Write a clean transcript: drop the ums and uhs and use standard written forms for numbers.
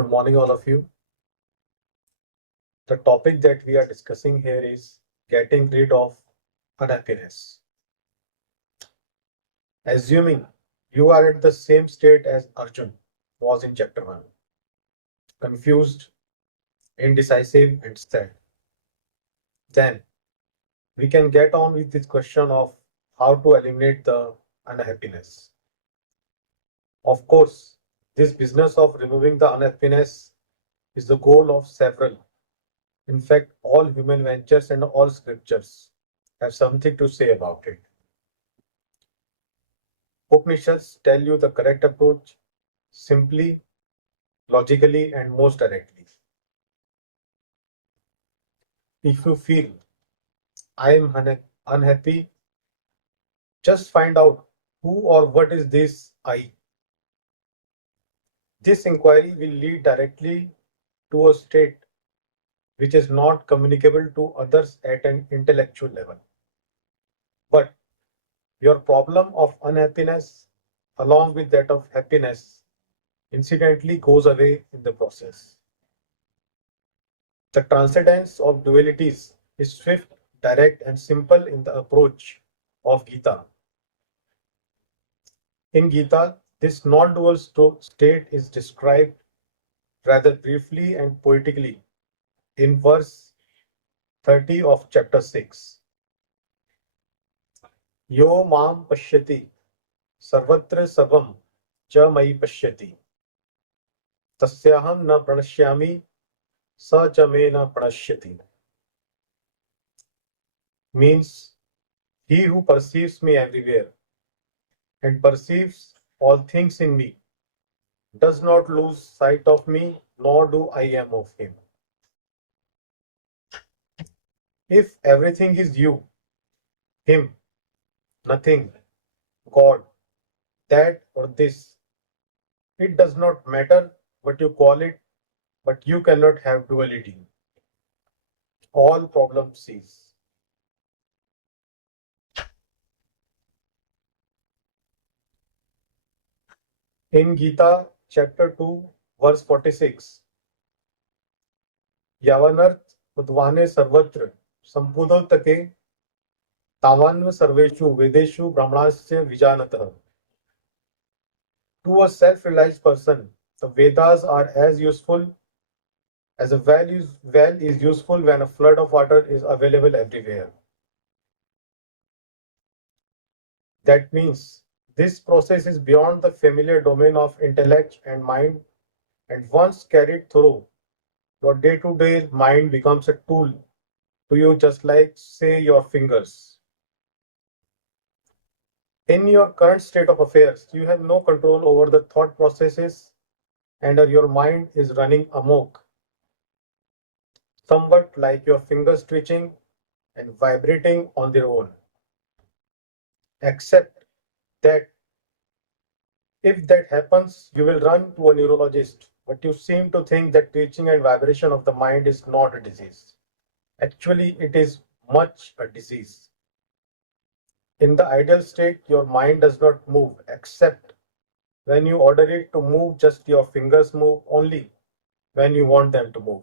Good morning, all of you. The topic that we are discussing here is getting rid of unhappiness. Assuming you are at the same state as Arjuna was in chapter 1, confused, indecisive, and sad, then we can get on with this question of how to eliminate the unhappiness. Of course, this business of removing the unhappiness is the goal of several. In fact, all human ventures and all scriptures have something to say about it. Upanishads tell you the correct approach simply, logically, and most directly. If you feel I am unhappy, just find out who or what is this I. This inquiry will lead directly to a state which is not communicable to others at an intellectual level. But your problem of unhappiness, along with that of happiness, incidentally goes away in the process. The transcendence of dualities is swift, direct, and simple in the approach of Gita. In Gita, this non-dual state is described rather briefly and poetically in verse 30 of chapter 6. Yo mam pashyati sarvatra sarvam cha mai pashyati tasyaham na pranashyami sa cha me na pranashyati. Means, he who perceives me everywhere and perceives all things in me does not lose sight of me, nor do I am of him. If everything is you, him, nothing, God, that or this, it does not matter what you call it, but you cannot have duality. All problems cease. In Gita, chapter 2, verse 46, Yavanarth udvane sarvatra sampudotake tavanva sarveshu vedeshu brahmanasya vijanatah. To a self-realized person, the Vedas are as useful as a well is useful when a flood of water is available everywhere. That means this process is beyond the familiar domain of intellect and mind, and once carried through, your day-to-day mind becomes a tool to you, just like, say, your fingers. In your current state of affairs, you have no control over the thought processes and your mind is running amok, somewhat like your fingers twitching and vibrating on their own. Except that if that happens, you will run to a neurologist, but you seem to think that twitching and vibration of the mind is not a disease. Actually, it is much a disease. In the ideal state, your mind does not move, except when you order it to move, just your fingers move only when you want them to move.